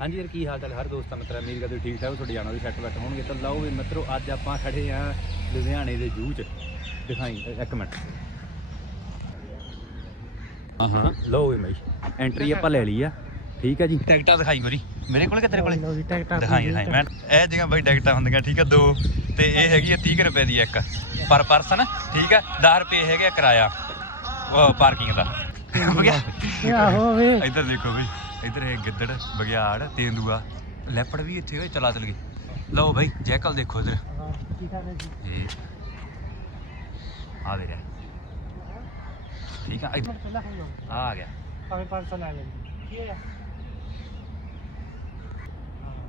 ਹਾਂਜੀ ਯਾਰ ਕੀ ਹਾਲ ਚਾਲ ਹਰ ਦੋਸਤਾਂ ਮਿੱਤਰਾਂ ਮੇਰੀ ਗੱਲ ਠੀਕ ਠਾਕ ਤੁਹਾਡੇ ਜਾਣਾ ਵੀ ਸੈੱਟ ਬੈਠ ਹੋਣਗੇ। ਤਾਂ ਲਓ ਵੀ ਮਿੱਤਰੋ ਅੱਜ ਆਪਾਂ ਖੜੇ ਆ ਲੁਧਿਆਣੇ ਦੇ ਜੂ ਚ। ਦਿਖਾਈ ਇੱਕ ਮਿੰਟ। ਹਾਂ। ਹਾਂ ਲਓ ਵੀ ਬਾਈ ਐਂਟਰੀ ਆਪਾਂ ਲੈ ਲਈ ਆ। ਠੀਕ ਆ ਜੀ? ਟਿਕਟਾਂ ਦਿਖਾਈ ਮੇਰੀ। ਮੇਰੇ ਕੋਲ ਕਿ ਤੇਰੇ ਕੋਲੇ? ਲਓ ਜੀ ਟਿਕਟਾਂ ਦਿਖਾਈ ਦਿਖਾਈ। ਮੈਂ ਇਹ ਜਗ੍ਹਾ ਬਈ ਟਿਕਟਾਂ ਹੁੰਦੀਆਂ ਠੀਕ ਆ ਦੋ। ਤੇ ਇਹ ਹੈਗੀ ਆ 30 ਕੁ ਰੁਪਏ ਦੀ ਇੱਕ। ਪਰ ਪਰਸਨ ਠੀਕ ਆ 10 ਰੁਪਏ ਹੈਗੇ ਕਿਰਾਇਆ ਉਹ ਪਾਰਕਿੰਗ ਦਾ। ਹੋ ਗਿਆ ਆਹੋ ਵੇ ਇੱਧਰ ਦੇਖੋ ਬਈ। ਇੱਧਰ ਇਹ ਗਿੱਦੜ ਬਗਿਆੜ ਤੇਂਦੂਆ, ਲੈਪੜ ਵੀ ਇੱਥੇ ਹੋਏ ਚਲਾ ਚਲ ਗਈ। ਲਓ ਬਈ, ਜੈਕਲ ਦੇਖੋ ਇੱਧਰ। ਇਹ ਆ ਦੇ ਠੀਕ ਆ ਆ ਆ ਗਿਆ। ਭਾਵੇਂ 500 ਲੈ ਲੈਂਦੇ ਕੀ ਹੋਇਆ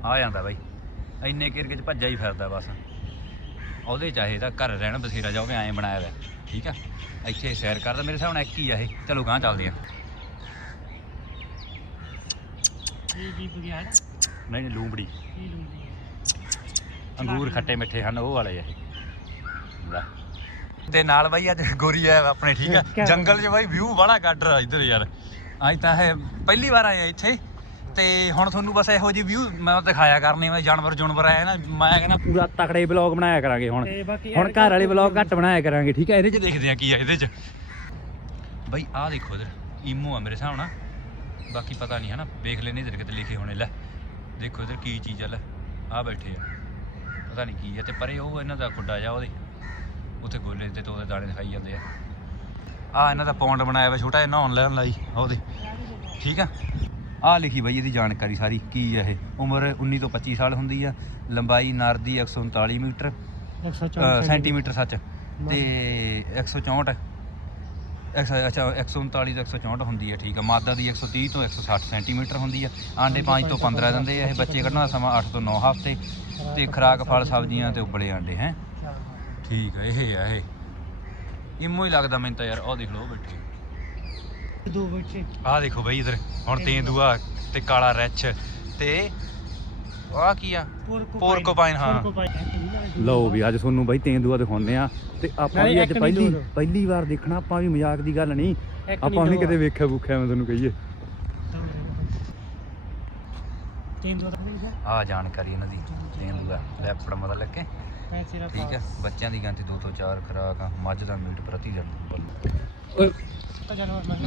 ਆ ਜਾਂਦਾ ਬਾਈ। ਇੰਨੇ ਕਿਰਕੇ ਚ ਭੱਜਾ ਹੀ ਫਿਰਦਾ ਬਸ। ਉਹਦੇ ਚਾਹੇ ਤਾਂ ਘਰ ਰਹਿਣ ਬਸੇਰਾ ਜਾਓਗੇ ਐਂ ਬਣਾਇਆ ਹੋਇਆ। ਠੀਕ ਆ। ਇੱਥੇ ਸੈਰ ਕਰਦਾ, ਮੇਰੇ ਹਿਸਾਬ ਨਾਲ ਇੱਕ ਹੀ ਆ ਇਹ। ਚਲੋ ਗਾਂ ਚੱਲਦੇ ਆ। ਇਹ ਵੀ ਬਗਿਆੜ ਨਹੀਂ ਨਹੀਂ ਲੂੰਬੜੀ। ਕੀ ਲੂੰਦੀ ਅੰਗੂਰ ਖੱਟੇ ਮਿੱਠੇ ਹਨ ਉਹ ਵਾਲੇ ਆ ਇਹ। ਲੈ। ਤੇ ਨਾਲ ਬਾਈ ਅੱਜ ਗੋਰੀ ਆ ਆਪਣੇ ਠੀਕ ਆ? ਜੰਗਲ 'ਚ ਬਾਈ ਵਿਊ ਬੜਾ ਕੱਢ ਰਿਹਾ ਇੱਧਰ ਯਾਰ। ਅੱਜ ਤਾਂ ਇਹ ਪਹਿਲੀ ਵਾਰ ਆਏ ਆ ਇੱਥੇ। ਤੇ ਹੁਣ ਤੁਹਾਨੂੰ ਬਸ ਇਹੋ ਜਿਹੀ ਵਿਊ ਮੈਂ ਦਿਖਾਇਆ ਕਰਨੇ ਮੈਂ ਜਾਨਵਰ ਜੁਨਵਰ ਆਏ ਨਾ ਮੈਂ ਕਹਿੰਦਾ ਪੂਰਾ ਤਕੜੇ ਵਲੌਗ ਬਣਾਇਆ ਕਰਾਂਗੇ ਹੁਣ। ਤੇ ਬਾਕੀ ਹੁਣ ਘਰ ਵਾਲੇ ਵਲੌਗ ਘੱਟ ਬਣਾਇਆ ਕਰਾਂਗੇ ਠੀਕ ਹੈ ਇਹਦੇ 'ਚ ਦੇਖਦੇ ਆ ਕੀ ਆ ਇਹਦੇ 'ਚ। ਬਈ ਆਹ ਦੇਖੋ ਇਧਰ ਈਮੋ ਆ ਮੇਰੇ ਹਿਸਾਬ ਨਾਲ। ਬਾਕੀ ਪਤਾ ਨਹੀਂ ਹਨਾ ਵੇਖ ਲੈਨੇ ਇਧਰ ਕਿਤੇ ਲਿਖੇ ਹੋਣੇ ਲੈ। ਦੇਖੋ ਇਧਰ ਕੀ ਚੀਜ਼ ਆ ਲੈ। ਆ ਬੈਠੇ ਆ। ਪਤਾ ਨਹੀਂ ਕੀ ਆ ਤੇ ਪਰੇ ਉਹ ਇਹਨਾਂ ਦਾ ਖੁੱਡਾ ਜਾ ਉਹਦੇ। ਉੱਥੇ ਗੋਲੇ ਤੇ ਤੋਦੇ ਦਾਣੇ ਦਿਖਾਈ ਜਾਂਦੇ ਆ। ਆ ਇਹਨਾਂ ਦਾ ਪੌਂਡ ਬਣਾਇਆ ਵਾ ਛੋਟਾ ਨਹਾਉਣ ਲੈਣ ਲਈ ਉਹਦੇ। ਠੀਕ ਆ? ਆ ਲਿਖੀ ਬਈ ਇਹਦੀ ਜਾਣਕਾਰੀ ਸਾਰੀ ਕੀ ਆ ਇਹ? ਉਮਰ 19 ਤੋਂ 25 ਸਾਲ ਹੁੰਦੀ ਆ ਲੰਬਾਈ ਨਰ ਦੀ 139 ਮੀਟਰ 104 ਸੈਂਟੀਮੀਟਰ। ਸੱਚ। ਤੇ 164 100 ਅੱਛਾ 139 ਤੋਂ 164 ਹੁੰਦੀ ਹੈ ਠੀਕ ਆ। ਮਾਦਾ ਦੀ 130 ਤੋਂ 160 ਸੈਂਟੀਮੀਟਰ ਹੁੰਦੀ ਆ। ਆਂਡੇ 5 ਤੋਂ 15 ਦਿੰਦੇ ਆ ਇਹ ਬੱਚੇ ਕੱਢਣ ਦਾ ਸਮਾਂ 8 ਤੋਂ 9 ਹਫ਼ਤੇ। ਤੇ ਖੁਰਾਕ ਫਲ ਸਬਜ਼ੀਆਂ ਤੇ ਉਬਲੇ ਆਂਡੇ ਹੈ। ਠੀਕ ਆ ਇਹ ਆ ਇਹ। ਇਮੋ ਹੀ ਲੱਗਦਾ ਮੈਨੂੰ ਤਾਂ ਯਾਰ ਉਹ ਦੇਖ ਲਓ ਬੈਠੇ ਦੋ ਬੱਚੇ। ਆਹ ਦੇਖੋ ਬਈ ਇਧਰ ਹੁਣ ਤੇਂਦੂਆ ਤੇ ਕਾਲਾ ਰਿੱਛ ਤੇ ਕੀ ਆ? ਪੋਰਕੋਪਾਈਨ, ਹਾਂ। ਲਓ ਵੀ ਅੱਜ ਤੁਹਾਨੂੰ ਬਾਈ ਤੇਂਦੂਆ ਦਿਖਾਉਂਦੇ ਆ ਤੇ ਆਪਾਂ ਵੀ ਅੱਜ ਪਹਿਲੀ ਦੋ। ਪਹਿਲੀ ਵਾਰ ਦੇਖਣਾ ਆਪਾਂ ਵੀ ਮਜ਼ਾਕ ਦੀ ਗੱਲ ਨਹੀਂ। ਆਪਾਂ ਨਹੀਂ ਕਦੇ ਵੇਖਿਆ ਭੁੱਖਿਆ ਮੈਂ ਤੁਹਾਨੂੰ ਕਹੀਏ। ਆਹ ਜਾਣਕਾਰੀ ਇਹਨਾਂ ਦੀ ਤੇਂਦੂਆ ਲੈਪੜ ਮਤਲਬ ਕਿ। ਠੀਕ ਹੈ ਬੱਚਿਆਂ ਦੀ ਗਿਣਤੀ 2 ਤੋਂ 4 ਖੁਰਾਕ ਆ ਮੱਝ ਦਾ ਮੀਟ ਪ੍ਰਤੀ ਮੈਂ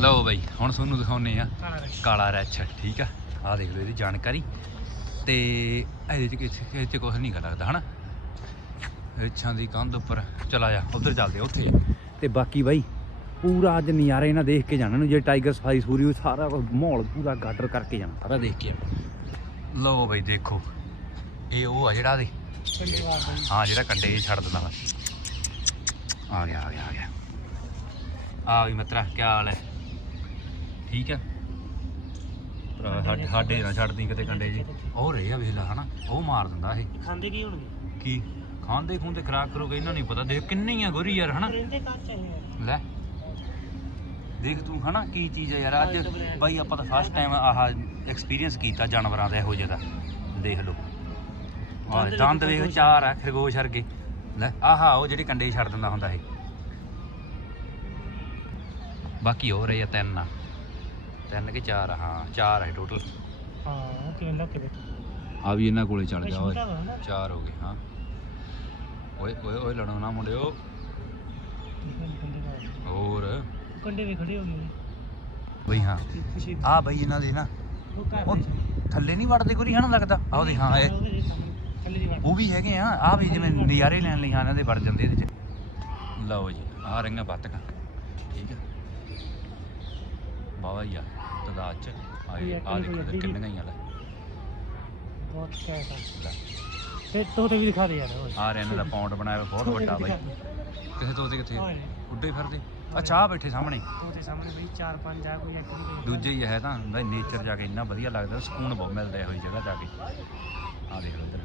ਲਓ ਬਾਈ ਹੁਣ ਤੁਹਾਨੂੰ ਦਿਖਾਉਨੇ ਆ ਕਾਲਾ ਰੈਛ ਠੀਕ ਆ। ਆਹ ਦੇਖ ਲਓ ਇਹਦੀ ਜਾਣਕਾਰੀ। ਤੇ ਇਹਦੇ ਚ ਕਿਸੇ ਕਿਸੇ ਚ ਕੁਝ ਨਹੀਂ ਗਾ ਲੱਗਦਾ, ਹਨਾ? ਇੱਛਾਂ ਦੀ ਕੰਧ ਉੱਪਰ। ਚਲਾ ਜਾ, ਉਧਰ ਚੱਲਦੇ ਆ ਉੱਥੇ। ਤੇ ਬਾਕੀ ਬਾਈ, ਪੂਰਾ ਅੱਜ ਨਜ਼ਾਰੇ ਇਹਨਾਂ ਦੇਖ ਕੇ ਜਾਣਾ ਨੂੰ, ਜੇ ਟਾਈਗਰ ਸਫ਼ਾਈ ਸੂਰੀ ਉਹ ਸਾਰਾ ਕੁਝ ਮਾਹੌਲ ਪੂਰਾ ਗਾਡਰ ਕਰਕੇ ਜਾਣਾ। ਸਾਰਾ ਦੇਖ ਕੇ ਲਓ ਬਾਈ, ਦੇਖੋ। ਇਹ ਉਹ ਆ ਜਿਹੜਾ ਦੇ। ਹਾਂ, ਜਿਹੜਾ ਕੰਡੇ ਜਿਹੇ ਛੱਡ ਦਿੰਦਾ ਵਾ। ਆ ਗਿਆ ਆ ਗਿਆ ਆ ਗਿਆ। ਆ ਵੀ ਮਿੱਤਰਾ ਕੀ ਹਾਲ ਹੈ? ਠੀਕ ਹੈ ਸਾਡੇ ਸਾਡੇ ਨਾ ਛੱਡਦੀ ਕਿਤੇ ਕੰਡੇ ਜੀ। ਉਹ ਰਹੇ ਆ ਵੇਖ ਲਾ ਹਨਾ ਉਹ ਮਾਰ ਦਿੰਦਾ ਇਹ। ਖਾਂਦੇ ਕੀ ਹੋਣਗੇ? ਕੀ? ਖਾਂਦੇ ਖੁੰਦੇ ਖਰਾਕ ਕਰੋਗੇ ਇਹਨਾਂ ਨਹੀਂ ਪਤਾ। ਦੇਖ ਕਿੰਨੀ ਆ ਗੋਰੀ ਯਾਰ ਹਨਾ। ਰਹਿੰਦੇ ਕੱਚ ਹੈ ਲੈ। ਦੇਖ ਤੂੰ ਹਨਾ ਕੀ ਚੀਜ਼ ਹੈ ਯਾਰ ਅੱਜ ਬਾਈ ਆਪਾਂ ਤਾਂ ਫਸਟ ਟਾਈਮ ਆਹ ਐਕਸਪੀਰੀਅੰਸ ਕੀਤਾ ਜਾਨਵਰਾਂ ਦਾ ਇਹੋ ਜਿਹੇ ਦੇਖ ਲਓ। ਆਹ ਦੰਦ ਵੇਖ ਚਾਰ ਆ ਖਰਗੋਸ਼ ਵਰਗੇ। ਲੈ ਆਹਾ ਉਹ ਜਿਹੜੀ ਕੰਡੇ ਛੱਡ ਦਿੰਦਾ ਹੁੰਦਾ ਇਹ। ਬਾਕੀ ਹੋ ਰਹੇ ਆ ਤਿੰਨ ਆ। ਤਿੰਨ ਕਿ ਚਾਰ ਆ ਹਾਂ ਚਾਰ ਆ ਟੋਟਲ ਹਾਂ ਕਿਵੇਂ ਲੱਗ ਕੇ ਆ ਵੀ ਇਹਨਾਂ ਕੋਲੇ ਚੜ ਗਿਆ ਓਏ। ਛੋਟਾ ਵਾ ਨਾ। ਚਾਰ ਹੋ ਗਏ ਹਾਂ। ਓਏ ਓਏ ਓਏ ਲੜੋ ਨਾ ਮੁੰਡਿਓ। ਕੰਡੇ ਨਾਲ ਹੋਰ? ਕੰਡੇ ਵੀ ਖੜੇ ਹੋ ਗਏ ਬਈ ਹਾਂ। ਖੁਸ਼ੀ ਆ ਬਈ ਇਹਨਾਂ ਦੇ ਨਾ। ਉਹ ਘਰ ਉਹ ਥੱਲੇ ਨਹੀਂ ਵੜਦੇ ਕੋਈ ਹਨਾ ਲੱਗਦਾ? ਆਹ ਉਹਦੇ ਹਾਂ ਇਹ। ਥੱਲੇ ਦੀ ਉਹ ਵੀ ਹੈਗੇ ਆ। ਆ ਵੀ ਜਿਵੇਂ ਨਜ਼ਾਰੇ ਲੈਣ ਲਈ ਹਾਂ ਇਹਨਾਂ ਦੇ ਵੜ ਜਾਂਦੇ ਇਹਦੇ ਚ। ਲਓ ਜੀ ਆ ਰਹੀਆਂ ਬੱਤਕਾਂ। ਠੀਕ ਹੈ ਬਾਵਾ ਯਾ ਤਦਾਦ ਚ। ਆਏ ਆ ਦੇਖੋ ਇੱਧਰ ਕਿੰਨੀਆਂ ਹੀ ਆ ਲੈ। ਬਹੁਤ ਕਹਿ ਤਾ ਲੈ। ਤੇ ਤੋਤੇ ਵੀ ਦਿਖਾ ਦੇ ਯਾਰ ਆ ਰਿਹਾ ਇਹਨਾਂ ਦਾ ਪੌਂਡ ਬਣਾਇਆ ਹੋਇਆ ਬਹੁਤ ਵੱਡਾ ਬਾਈ। ਕਿਸੇ ਤੋਤੇ ਕਿੱਥੇ? ਉੱਡੇ ਫਿਰਦੇ। ਅੱਛਾ ਆ ਬੈਠੇ ਸਾਹਮਣੇ। ਤੋਤੇ ਸਾਹਮਣੇ ਬਈ ਚਾਰ ਪੰਜ ਆ ਕੋਈ ਇੱਕ ਨਹੀਂ ਦੂਜੇ ਹੀ ਹੈ ਤਾਂ। ਬਈ ਨੇਚਰ ਜਾ ਕੇ ਇੰਨਾ ਵਧੀਆ ਲੱਗਦਾ ਸਕੂਨ ਬਹੁਤ ਮਿਲਦਾ ਇਹੋ ਜਿਹੀ ਜਗ੍ਹਾ ਜਾ ਕੇ। ਆ ਦੇਖ ਲਓ ਇੱਧਰ।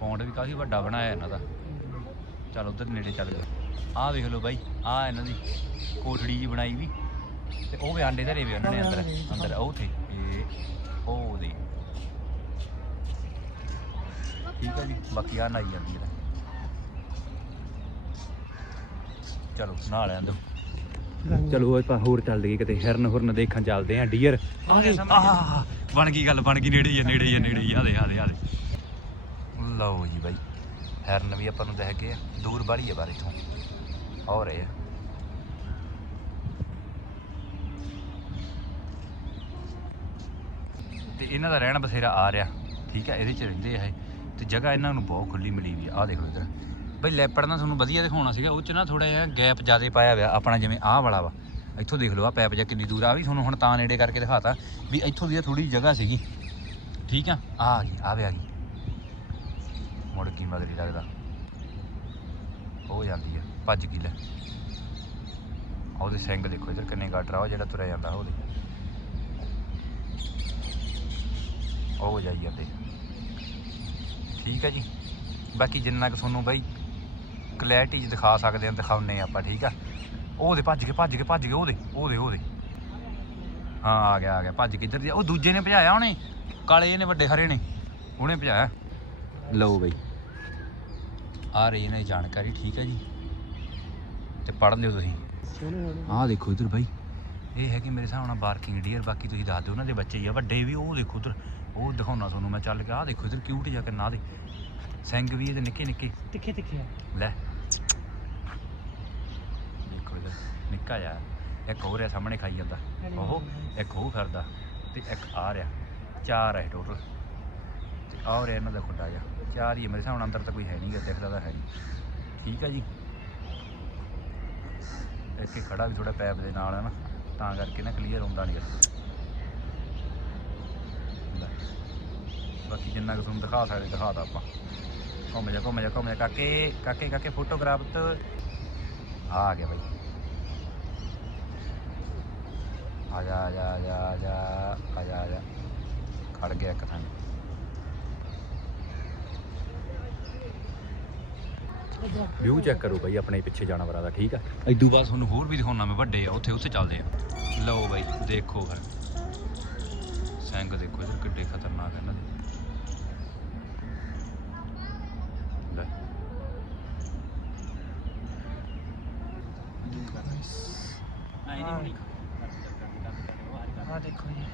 ਪੌਂਡ ਵੀ ਕਾਫੀ ਵੱਡਾ ਬਣਾਇਆ ਇਹਨਾਂ ਦਾ। ਚੱਲ ਉਧਰ ਨੇੜੇ ਚੱਲ ਗਏ। ਆਹ ਵੇਖ ਲਓ ਬਾਈ ਆਹ ਇਹਨਾਂ ਦੀ ਕੋਠੜੀ ਜੀ ਬਣਾਈ ਵੀ। ਤੇ ਉਹ ਵੀ ਆਂਡੇ ਧਰੇ ਵੀ ਉਹਨਾਂ ਨੇ ਅੰਦਰ ਅੰਦਰ ਉਹ ਤੇ ਇਹ ਉਹ ਦੇ। ਠੀਕ ਹੈ ਜੀ ਬਾਕੀ ਆ ਨਾਈ ਜਾਂਦੀ ਹੈ ਚਲੋ ਨਾ ਲੈਣ ਦੋ ਚਲੋ ਆਪਾਂ ਹੋਰ ਚੱਲਦੇ ਕਿਤੇ ਹਿਰਨ ਹੁਰਨ ਦੇਖਣ ਚੱਲਦੇ ਆ ਡੀਅਰ। ਆਹ ਬਣ ਗਈ ਗੱਲ ਬਣ ਗਈ ਨੇੜੇ ਹੀ ਆ ਨੇੜੇ ਹੀ ਆ ਨੇੜੇ ਹੀ ਆ। ਆ ਦੇ ਆ ਦੇ ਆ ਦੇ। ਲਓ ਜੀ ਬਾਈ ਹੈਰਨ ਵੀ ਆਪਾਂ ਨੂੰ ਦੇਖ ਕੇ ਦੂਰ ਬਾੜੀ ਹੈ ਬਾਰ ਇਥੋਂ। ਹੋ ਰਹੇ ਤੇ ਇਹਨਾਂ ਦਾ ਰਹਿਣ ਬਸੇਰਾ ਆ ਰਿਹਾ। ਠੀਕ ਹੈ, ਇਹਦੇ ਚ ਰਹਿੰਦੇ ਆ ਇਹ। ਤੇ ਜਗ੍ਹਾ ਇਹਨਾਂ ਨੂੰ ਬਹੁਤ ਖੁੱਲੀ ਮਿਲੀ ਵੀ ਆ। ਆਹ ਦੇਖੋ ਇਧਰ। ਬਈ ਲੈਪੜ ਨਾ ਤੁਹਾਨੂੰ ਵਧੀਆ ਦਿਖਾਉਣਾ ਸੀਗਾ। ਉਹ ਚ ਨਾ ਥੋੜਾ ਜਿਹਾ ਗੈਪ ਜ਼ਿਆਦਾ ਪਾਇਆ ਹੋਇਆ। ਆਪਣਾ ਜਿਵੇਂ ਆਹ ਵਾਲਾ ਵਾ। ਇੱਥੋਂ ਦੇਖ ਲਓ ਆ ਪੈਪ ਜਾਂ ਕਿੰਨੀ ਦੂਰ ਆ। ਵੀ ਤੁਹਾਨੂੰ ਹੁਣ ਤਾਂ ਨੇੜੇ ਕਰਕੇ ਦਿਖਾਤਾ ਵੀ ਇੱਥੋਂ ਦੀ ਥੋੜੀ ਜਗ੍ਹਾ ਸੀਗੀ। ਠੀਕ ਆ? ਆ ਆ ਗਈ ਆਵੇ ਆ ਗਈ। ਮੁੜ ਕੀ ਮਗਰੀ ਲੱਗਦਾ। ਹੋ ਜਾਂਦੀ ਆ, ਭੱਜ ਗਈ ਲੈ। ਉਹਦੇ ਸਿੰਘ ਦੇਖੋ ਇਧਰ ਕਿੰਨੇ ਗਾਟਰਾ ਉਹ ਜਿਹੜਾ ਤੁਰਿਆ ਜਾਂਦਾ ਉਹਦੇ ਉਹ ਜਾਈ ਜਾਂਦੇ। ਠੀਕ ਹੈ ਜੀ। ਬਾਕੀ ਜਿੰਨਾ ਕੁ ਤੁਹਾਨੂੰ ਬਾਈ ਕਲੈਰਿਟੀ ਚ ਦਿਖਾ ਸਕਦੇ ਆ ਦਿਖਾਉਨੇ ਆ ਆਪਾਂ, ਠੀਕ ਆ। ਉਹਦੇ ਭੱਜ ਕੇ ਭੱਜ ਕੇ ਭੱਜ ਕੇ ਉਹਦੇ ਉਹਦੇ ਉਹਦੇ ਹਾਂ, ਆ ਗਿਆ ਆ ਗਿਆ, ਭੱਜ ਕੇ ਇੱਧਰ ਦੀ ਉਹ ਦੂਜੇ ਨੇ ਭਜਾਇਆ ਉਹਨੇ ਕਾਲੇ ਨੇ, ਵੱਡੇ ਹਰੇ ਨੇ। ਉਹਨੇ ਭਜਾਇਆ। ਲਓ ਬਈ। ਆ ਰਹੀ ਨੇ ਜਾਣਕਾਰੀ, ਠੀਕ ਹੈ ਜੀ। ਤੇ ਪੜ੍ਹ ਲਿਓ ਤੁਸੀਂ। ਸੋਹਣੇ ਆਹ ਦੇਖੋ ਇੱਧਰ ਬਾਈ। ਇਹ ਹੈ ਕਿ ਮੇਰੇ ਹਿਸਾਬ ਨਾਲ ਬਾਰਕਿੰਗ ਡੀਅਰ ਬਾਕੀ ਤੁਸੀਂ ਦੱਸ ਦਿਓ। ਉਹਨਾਂ ਦੇ ਬੱਚੇ ਹੀ ਆ, ਵੱਡੇ ਵੀ, ਉਹ ਦੇਖੋ ਉਧਰ। ਉਹ ਦਿਖਾਉਣਾ ਤੁਹਾਨੂੰ ਮੈਂ ਚੱਲ ਕੇ ਆਹ ਦੇਖੋ ਇਧਰ ਕਿਊਟ ਜਿਹਾ ਕਿੰਨਾ ਦੇ। ਸਿੰਘ ਵੀ ਇਹਦੇ ਨਿੱਕੇ ਨਿੱਕੇ। ਤਿੱਖੇ ਤਿੱਖੇ ਆ। ਲੈ। ਦੇਖੋ ਇਧਰ ਨਿੱਕਾ ਜਿਹਾ। ਇੱਕ ਹੋਰ ਹੈ ਸਾਹਮਣੇ ਖਾਈ ਜਾਂਦਾ। ਉਹ ਇੱਕ ਉਹ ਫਿਰਦਾ ਤੇ ਇੱਕ ਆ ਰਿਹਾ। ਚਾਰ ਹੈ ਟੋਟਲ ਤੇ ਆ ਰਿਹਾ ਇਹਨਾਂ ਦਾ ਖੁੱਡਾ ਜਿਹਾ। ਚਾਰ ਹੀ ਹੈ ਮੇਰੇ ਨਾਲ ਅੰਦਰ ਤਾਂ ਕੋਈ ਹੈ ਨਹੀਂ ਗਾ ਦਿਖਦਾ ਤਾਂ ਹੈ ਨਹੀਂ ਠੀਕ ਹੈ ਜੀ। ਇੱਥੇ ਖੜਾ ਵੀ ਥੋੜਾ ਪੈਪ ਦੇ ਨਾਲ ਹੈ ਨਾ ਤਾਂ ਕਰਕੇ ਨਾ ਕਲੀਅਰ ਹੁੰਦਾ ਨਹੀਂ ਲੈ। ਬਾਕੀ ਜਿੰਨਾ ਕੁ ਤੁਹਾਨੂੰ ਦਿਖਾ ਸਕਦੇ, ਦਿਖਾਤਾ ਆਪਾਂ। ਘੁੰਮ ਜਾ ਘੁੰਮ ਜਾ ਘੁੰਮ ਜਾ। ਕਾਕੇ ਕਾਕੇ ਕਾਕੇ ਫੋਟੋਗ੍ਰਾਫ ਤੇ ਆ ਗਿਆ ਬਾਈ। ਆ ਜਾ ਆ ਜਾ ਆ ਜਾ ਆ ਜਾ ਆ ਜਾ ਆ ਜਾ। ਖੜ ਗਿਆ ਇੱਕ ਥਾਂ। ਵਿਊ ਚੈੱਕ ਕਰੋ ਬਾਈ, ਆਪਣੇ ਪਿੱਛੇ ਜਾਨਵਰਾਂ ਦਾ, ਠੀਕ ਆ? ਇਦੋਂ ਬਾਅਦ ਤੁਹਾਨੂੰ ਹੋਰ ਵੀ ਦਿਖਾਉਣਾ, ਮੈਂ ਵੱਡੇ ਆ, ਉੱਥੇ ਉੱਥੇ ਚੱਲਦੇ ਆ। ਲਓ ਬਾਈ, ਦੇਖੋ ਫਿਰ। ਸਿੰਘ ਦੇਖੋ ਇਧਰ ਕਿੱਡੇ ਖਤਰਨਾਕ ਇਹਨਾਂ ਦੇ ਲੈ ਨਹੀਂ ਨਹੀਂ ਆ ਦੇਖੋ ਜੀ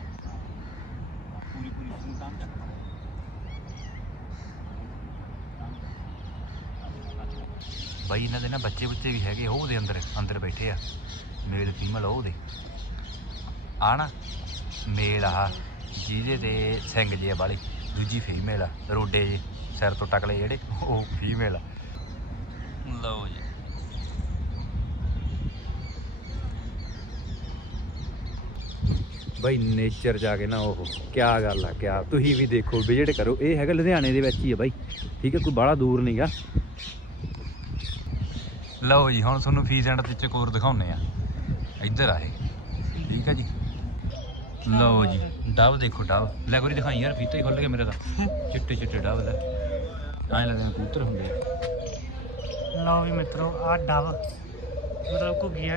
ਪੂਰੀ ਪੂਰੀ ਨੂੰ ਕੰਮ ਚੱਕ ਬਾਈ ਇਹਨਾਂ ਦੇ ਨਾ ਬੱਚੇ ਬੁੱਚੇ ਵੀ ਹੈਗੇ ਉਹ ਉਹਦੇ ਅੰਦਰ ਅੰਦਰ ਬੈਠੇ ਆ। ਮੇਲ ਫੀਮੇਲ ਉਹ ਉਹਦੇ। ਆ ਨਾ ਮੇਲ ਆ ਜਿਹਦੇ ਤੇ ਸਿੰਘ ਜੇ ਵਾਲੀ ਦੂਜੀ ਫੀਮੇਲ ਆ ਰੋਡੇ ਜੇ ਸਿਰ ਤੋਂ ਟਕਲੇ ਜਿਹੜੇ ਉਹ ਫੀਮੇਲ ਆ। ਲਓ ਜੀ। ਬਾਈ ਨੇਚਰ ਜਾ ਕੇ ਨਾ ਉਹ ਕੀ ਗੱਲ ਆ, ਕਿਆ? ਤੁਸੀਂ ਵੀ ਦੇਖੋ ਵਿਜ਼ਿਟ ਕਰੋ। ਇਹ ਹੈਗਾ ਲੁਧਿਆਣੇ ਦੇ ਵਿੱਚ ਹੀ ਆ ਬਾਈ। ਠੀਕ ਹੈ ਕੋਈ ਬਾਹਲਾ ਦੂਰ ਨਹੀਂਗਾ ਲਓ ਜੀ, ਹੁਣ ਤੁਹਾਨੂੰ ਫੀਸ ਐਂਡ ਤੇ ਚਕੋਰ ਦਿਖਾਉਨੇ ਆ। ਇੱਧਰ ਆ ਇਹ। ਠੀਕ ਹੈ ਜੀ। ਲਓ ਜੀ ਡਵ ਦੇਖੋ ਡਵ ਲੈ ਕੋਰੀ ਦਿਖਾਈ ਯਾਰ, ਫੀਤਾ ਹੀ ਖੁੱਲ ਗਿਆ ਮੇਰੇ ਦਾ ਚਿੱਟੇ ਚਿੱਟੇ ਡਵ ਲੈ। ਐਂ ਲੱਗਦਾ ਕਬੂਤਰ ਹੁੰਦੇ ਆ। ਲਓ ਵੀ ਮਿੱਤਰੋ ਆ ਡਵ ਮਤਲਬ ਘੁੱਗੀ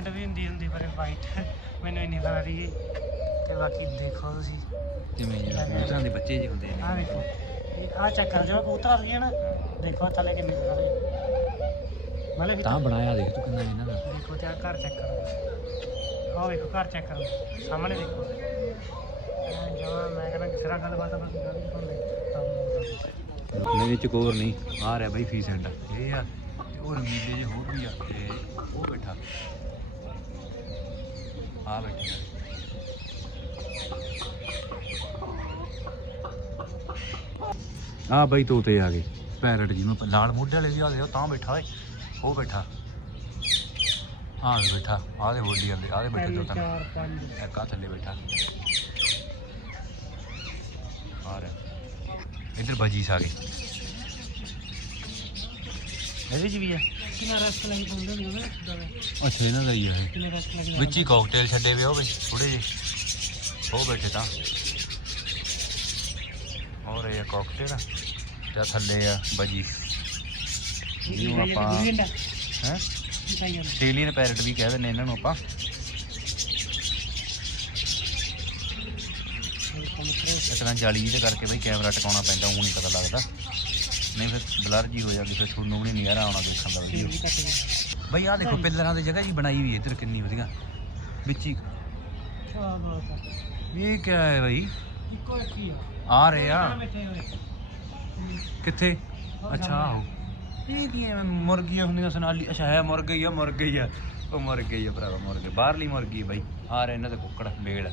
ਡਾਇਮੰਡ ਵੀ ਹੁੰਦੀ ਹੁੰਦੀ ਪਰ ਵਾਈਟ ਮੈਨੂੰ ਇੰਨੀ ਪਤਾ ਰਹੀ ਤੇ ਬਾਕੀ ਦੇਖੋ ਤੁਸੀਂ। ਜਿਵੇਂ ਜਿਹੜਾ ਕਬੂਤਰਾਂ ਦੇ ਬੱਚੇ ਜਿਹੇ ਹੁੰਦੇ ਆ ਨੇ ਦੇਖੋ। ਆ ਚੈੱਕ ਕਰ ਜਿਹੜਾ ਕਬੂਤਰ ਆ ਗਏ ਨਾ ਦੇਖੋ ਥੱਲੇ ਕਿੰਨੇ ਸਾਰੇ। ਮਤਲਬ ਵੀ ਤਾਂ ਬਣਾਇਆ ਦੇਖ ਤੂੰ ਕਿੰਨਾ ਇਹਨਾਂ ਦਾ। ਦੇਖੋ ਤੇ ਆ ਘਰ ਚੈੱਕ ਕਰੋ। ਆਹ ਵੇਖੋ ਘਰ ਚੈੱਕ ਕਰੋ। ਸਾਹਮਣੇ ਦੇਖੋ। ਜਮਾ ਮੈਂ ਕਹਿੰਦਾ ਕਿਸੇ ਨਾਲ ਗੱਲਬਾਤ ਬਸ ਗੱਲ ਹੀ ਸੁਣ ਲੈ ਨਹੀਂ ਚਕੋਰ ਨਹੀਂ ਆ ਰਿਹਾ ਬਾਈ ਫੀਸ ਐਂਡ ਇਹ ਆ ਤੇ ਉਹ ਰੰਗੀਲੇ ਜਿਹੇ ਹੋਰ ਵੀ ਆ ਤੇ ਉਹ ਬੈਠਾ। ਆ ਬੈਠੀ ਆ ਬਾਈ ਤੋਤੇ ਆ ਗਏ ਪੈਰਟ ਜਿਹਨੂੰ ਆਪਾਂ- ਲਾਲ ਮੋਢੇ ਵਾਲੇ ਵੀ ਆ ਗਏ ਉਹ ਤਾਂ ਬੈਠਾ ਓਏ ਉਹ ਬੈਠਾ। ਆ ਵੀ ਬੈਠਾ ਆ ਦੇ ਬੋਲੀ ਜਾਂਦੇ ਆ ਦੇ ਬੈਠੇ ਤਿੰਨ ਚਾਰ ਪੰਜ। ਇੱਕ ਆ ਥੱਲੇ ਬੈਠਾ। ਆ ਰਿਹਾ। ਇੱਧਰ ਬਜੀਸ ਆ ਗਏ। ਇਹਦੇ ਚ ਵੀ ਆ। ਕਿੰਨਾ ਰਸਕ ਲਈ ਪਾਉਂਦੇ ਨੇ ਉਹਨੇ ਦਵੇ ਅੱਛਾ ਇਹਨਾਂ ਦਾ ਹੀ ਆ ਇਹ। ਕਿੰਨਾ ਰਸਕ ਲੱਗ ਵਿੱਚ ਹੀ ਕਾਕਟੇਲ ਛੱਡੇ ਵੇ ਹੋਵੇ ਥੋੜੇ ਜਿਹੇ। ਉਹ ਬੈਠੇ ਤਾਂ। ਹੋਰ ਇਹ ਕਾਕਟੇਲ ਤੇ ਆਹ ਥੱਲੇ ਆ ਬਜੀ। ਜਿਹਨੂੰ ਆਪਾਂ ਹੈ? ਆਸਟ੍ਰੇਲੀਅਨ ਪੈਰਟ ਵੀ ਕਹਿ ਦਿੰਦੇ ਇਹਨਾਂ ਨੂੰ ਆਪਾਂ। ਇਸ ਤਰ੍ਹਾਂ ਜਾਲੀ ਜਿਹਦੇ ਕਰਕੇ ਬਈ ਕੈਮਰਾ ਟਿਕਾਉਣਾ ਪੈਂਦਾ ਉਹ ਨਹੀਂ ਪਤਾ ਲੱਗਦਾ। ਨਹੀਂ ਫਿਰ ਬਲਰ ਜੀ ਹੋ ਜਾਂਦੀ ਫਿਰ ਤੁਹਾਨੂੰ ਵੀ ਨਹੀਂ ਨਜ਼ਾਰਾ ਆਉਣਾ ਦੇਖਣ ਦਾ ਵੀਡੀਓ ਬਈ ਆਹ ਦੇਖੋ ਪਿੱਲਰਾਂ ਦੀ ਜਗ੍ਹਾ ਜੀ ਬਣਾਈ ਵੀ ਹੈ ਇੱਧਰ ਕਿੰਨੀ ਵਧੀਆ। ਵਿੱਚ ਹੀ। ਇਹ ਕੀ ਹੈ ਬਈ? ਇੱਕੋ ਇੱਕ ਹੀ ਆ। ਆ ਰਹੇ ਆ। ਕਿੱਥੇ? ਅੱਛਾ ਸਾਹਮਣੇ। ਇਹ ਕੀ ਹੈ ਮੁਰਗੀਆਂ ਹੁੰਦੀਆਂ ਸਨਾਲੀ ਅੱਛਾ ਹੈ ਮੁਰਗਾ ਹੀ ਆ ਮੁਰਗਾ ਹੀ ਆ। ਉਹ ਮੁਰਗਾ ਹੀ ਆ ਭਰਾਵਾ ਮੁਰਗੇ। ਬਾਹਰਲੀ ਮੁਰਗੀ ਬਈ। ਆ ਰਹੇ ਇਹਨਾਂ ਦੇ ਕੁੱਕੜ ਬੇੜ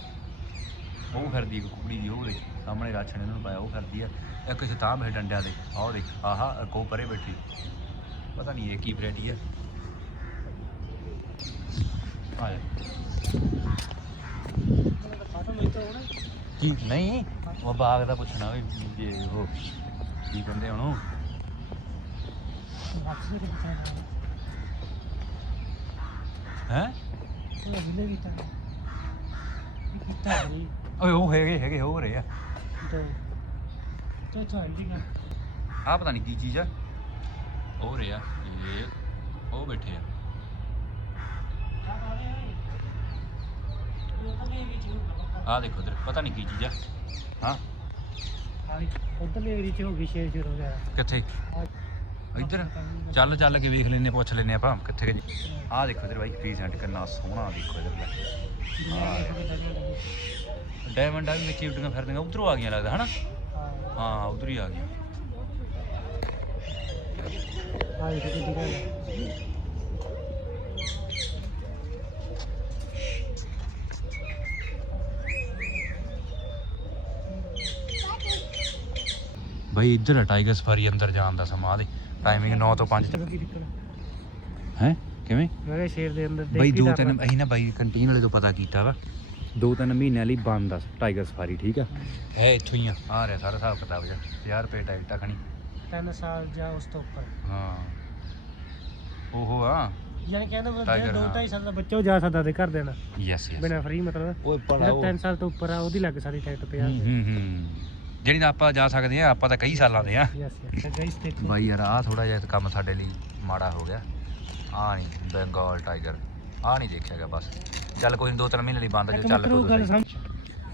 ਉਹ ਫਿਰਦੀ ਕੁਕੜੀ ਦੀ ਉਹ ਦੇ ਸਾਹਮਣੇ ਰਾਛਣ ਇਹਨਾਂ ਨੂੰ ਪਾਇਆ ਉਹ ਫਿਰਦੀ ਆ। ਇੱਕ ਤਾਂ ਬੈਠੇ ਡੰਡਿਆਂ ਦੇ ਆਹ ਦੇਖ ਆਹਾ ਕੋ ਪਰੇ ਬੈਠੀ। ਪਤਾ ਨਹੀਂ ਇਹ ਕੀ ਵੈਰਾਈਟੀ ਆ। ਕੀ ਨਹੀਂ ਉਹ ਬਾਗ ਦਾ ਪੁੱਛਣਾ ਵੀ ਜੇ ਉਹ ਕੀ ਕਹਿੰਦੇ ਉਹਨੂੰ। ਹੈ? ਹੈ ਓਏ ਉਹ ਹੈਗੇ ਹੈਗੇ ਹੋ ਰਹੇ ਆ। ਤੇ ਤੇ ਆ ਪਤਾ ਨਹੀਂ ਕੀ ਚੀਜ਼ ਆ। ਹੋ ਰਹੇ ਇਹ ਉਹ ਬੈਠੇ ਆ। ਆ ਦੇਖੋ ਇਧਰ ਪਤਾ ਨਹੀਂ ਕੀ ਚੀਜ਼ ਆ। ਹਾਂ। ਉਧਰਲੇ ਏਰੀਆ ਚ ਹੋ ਗਈ ਸ਼ੇਰ ਸ਼ੇਰ ਹੋ ਗਿਆ ਕਿੱਥੇ ਇੱਧਰ ਚੱਲ ਚੱਲ ਕੇ ਵੇਖ ਲੈਨੇ ਪੁੱਛ ਲੈਨੇ ਆਪਾਂ ਕਿੱਥੇ ਗਏ। ਆ ਦੇਖੋ ਇਧਰ ਬਾਈ ਰੀਸੈਂਟ ਕਿੰਨਾ ਸੋਹਣਾ ਦੇਖੋ ਇਧਰ ਡਾਇਮੰਡ ਆ ਵੀ ਵਿੱਚ ਉੱਡੀਆਂ ਫਿਰਦੀਆਂ, ਉਧਰੋਂ ਆ ਗਈਆਂ ਲੱਗਦਾ, ਹਨਾ? ਹਾਂ, ਉਧਰ ਹੀ ਆ ਗਈਆਂ। ਹਾਂ ਇਹ ਕਿੱਡੀ ਗੱਲ ਹੈ ਇੱਧਰ ਆ ਟਾਈਗਰ ਸਫਾਰੀ ਅੰਦਰ ਜਾਣ ਦਾ ਸਮਾਂ ਦੇ ਟਾਈਮਿੰਗ 9 ਤੋਂ 5 ਜਗ੍ਹਾ ਕੀ ਦਿੱਕਤ ਹੈ? ਕਿਵੇਂ? ਮੈਂ ਕਿਹਾ ਸ਼ੇਰ ਦੇ ਅੰਦਰ ਬਾਈ ਦੋ ਤਿੰਨ ਅਸੀਂ ਨਾ ਬਾਈ ਕੰਟੀਨ ਵਾਲੇ ਤੋਂ ਪਤਾ ਕੀਤਾ ਵਾ। ਦੋ ਤਿੰਨ ਮਹੀਨਿਆਂ ਲਈ ਬੰਦ ਆ ਟਾਈਗਰ ਸਫਾਰੀ ਠੀਕ ਆ? ਹੈ ਇੱਥੋਂ ਹੀ ਆ। ਆ ਰਿਹਾ ਸਾਰਾ ਹਿਸਾਬ ਕਿਤਾਬ ਜਿਹਾ। 1000 ਰੁਪਏ ਟਿਕਟ ਆ ਖਣੀ। ਤਿੰਨ ਸਾਲ ਜਾਂ ਉਸ ਤੋਂ ਉੱਪਰ। ਹਾਂ। ਉਹ ਆ। ਯਾਨੀ ਕਹਿੰਦਾ ਜਿਹੜਾ ਦੋ। ਢਾਈ ਸਾਲ ਦਾ ਬੱਚਾ ਜਾ ਸਕਦਾ ਤੇ ਘਰ ਦੇਣਾ ਯੈਸ ਯੈਸ ਬਿਨਾ ਫ੍ਰੀ ਮਤਲਬ। ਓਏ ਉਹ। ਤਿੰਨ ਸਾਲ ਤੋਂ ਉੱਪਰ ਆ ਉਹਦੀ ਲੱਗ ਸਕਦੀ ਟਿਕਟ ਹੂੰ 50 ਹੂੰ ਹੂੰ। ਜਿਹੜੀ ਤਾਂ ਆਪਾਂ ਜਾ ਸਕਦੇ ਆ ਆਪਾਂ ਤਾਂ ਕਈ ਸਾਲਾਂ ਦੇ ਆ ਯੈਸ ਯੈਸ ਬਾਈ ਯਾਰ ਆ ਥੋੜਾ ਜਿਹਾ ਕੰਮ ਸਾਡੇ ਲਈ ਮਾੜਾ ਹੋ ਗਿਆ। ਆ ਨਹੀਂ ਬੰਗਾਲ ਟਾਈਗਰ। ਆ ਨਹੀਂ ਦੇਖਿਆ ਗਿਆ ਬਸ। ਚੱਲ ਕੋਈ ਨੀ, ਦੋ ਤਿੰਨ ਮਹੀਨੇ ਲਈ ਬੰਦ ਜੋ ਚੱਲ ਮਿੱਤਰੋ ਗੱਲ ਪਊ ਸਮਝ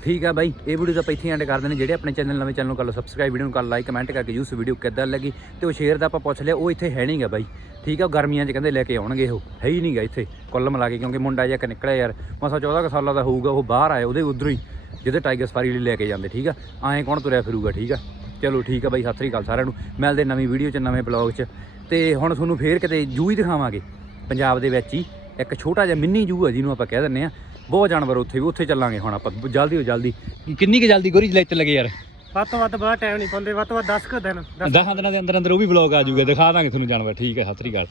ਠੀਕ ਆ ਬਾਈ ਇਹ ਵੀਡੀਓ ਤਾਂ ਆਪਾਂ ਇੱਥੇ ਐਂਡ ਕਰ ਦਿੰਦੇ ਜਿਹੜੇ ਆਪਣੇ ਚੈਨਲ ਨਵੇਂ ਚੈਨਲ ਨੂੰ ਕਰ ਲਓ ਸਬਸਕ੍ਰਾਈਬ ਵੀਡੀਓ ਨੂੰ ਕਰ ਲਾਈਕ ਕਮੈਂਟ ਕਰਕੇ ਯੂਸ ਵੀਡੀਓ ਕਿੱਦਾਂ ਲੱਗੀ ਤੇ ਉਹ ਸ਼ੇਅਰ ਦਾ ਆਪਾਂ ਪੁੱਛ ਲਿਆ ਉਹ ਇੱਥੇ ਹੈ ਨਹੀਂਗਾ ਬਾਈ। ਠੀਕ ਆ ਗਰਮੀਆਂ 'ਚ ਕਹਿੰਦੇ ਲੈ ਕੇ ਆਉਣਗੇ ਉਹ ਹੈ ਹੀ ਨਹੀਂਗਾ ਇੱਥੇ। ਕੁੱਲ ਮਿਲਾ ਕੇ ਕਿਉਂਕਿ ਮੁੰਡਾ ਜਿਹਾ ਨਿਕਲਿਆ ਯਾਰ ਮਸਾ 14 ਕੁ ਸਾਲਾਂ ਦਾ ਹੋਊਗਾ ਉਹ ਬਾਹਰ ਆਇਆ ਉਹਦੇ ਉਧਰੋਂ ਹੀ। ਜਿਹਦੇ ਟਾਈਗਰ ਸਫਾਰੀ ਲਈ ਲੈ ਕੇ ਜਾਂਦੇ ਠੀਕ ਆ? ਐਂ ਕੌਣ ਤੁਰਿਆ ਫਿਰੂਗਾ ਠੀਕ ਆ? ਚਲੋ ਠੀਕ ਆ ਬਾਈ ਸਤਿ ਸ੍ਰੀ ਅਕਾਲ ਸਾਰਿਆਂ ਨੂੰ। ਮਿਲਦੇ ਨਵੀਂ ਵੀਡੀਓ 'ਚ ਨਵੇਂ ਬਲੌਗ 'ਚ। ਤੇ ਹੁਣ ਤੁਹਾਨੂੰ ਫੇਰ ਕਿਤੇ ਜੂ ਹੀ ਦਿਖਾਵਾਂਗੇ ਪੰਜਾਬ ਦੇ ਵਿੱਚ ਹੀ। ਇੱਕ ਛੋਟਾ ਜਿਹਾ ਮਿੰਨੀ ਜੂ ਹੈ ਜਿਹਨੂੰ ਆਪਾਂ ਕਹਿ ਦਿੰਦੇ ਆ। ਬਹੁਤ ਜਾਨਵਰ ਉੱਥੇ ਵੀ ਉੱਥੇ ਚੱਲਾਂਗੇ ਹੁਣ ਆਪਾਂ। ਜਲਦੀ ਤੋਂ ਜਲਦੀ। ਕਿੰਨੀ ਕੁ ਜਲਦੀ ਗੋਰੀ ਲੈ ਚੱਲਗੇ ਯਾਰ? ਵੱਧ ਤੋਂ ਵੱਧ ਬੜਾ ਟਾਈਮ ਨਹੀਂ ਪਾਉਂਦੇ ਵੱਧ ਤੋਂ ਵੱਧ 10 ਕੁ ਦਿਨ 10 ਦਿਨਾਂ ਦੇ ਅੰਦਰ ਅੰਦਰ ਉਹ ਵੀ ਵਲੌਗ ਆ ਜਾਊਗਾ ਦਿਖਾ ਦਾਂਗੇ ਤੁਹਾਨੂੰ ਜਾਨਵਰ। ਠੀਕ ਹੈ ਸਤਿ ਸ੍ਰੀ ਅਕਾਲ।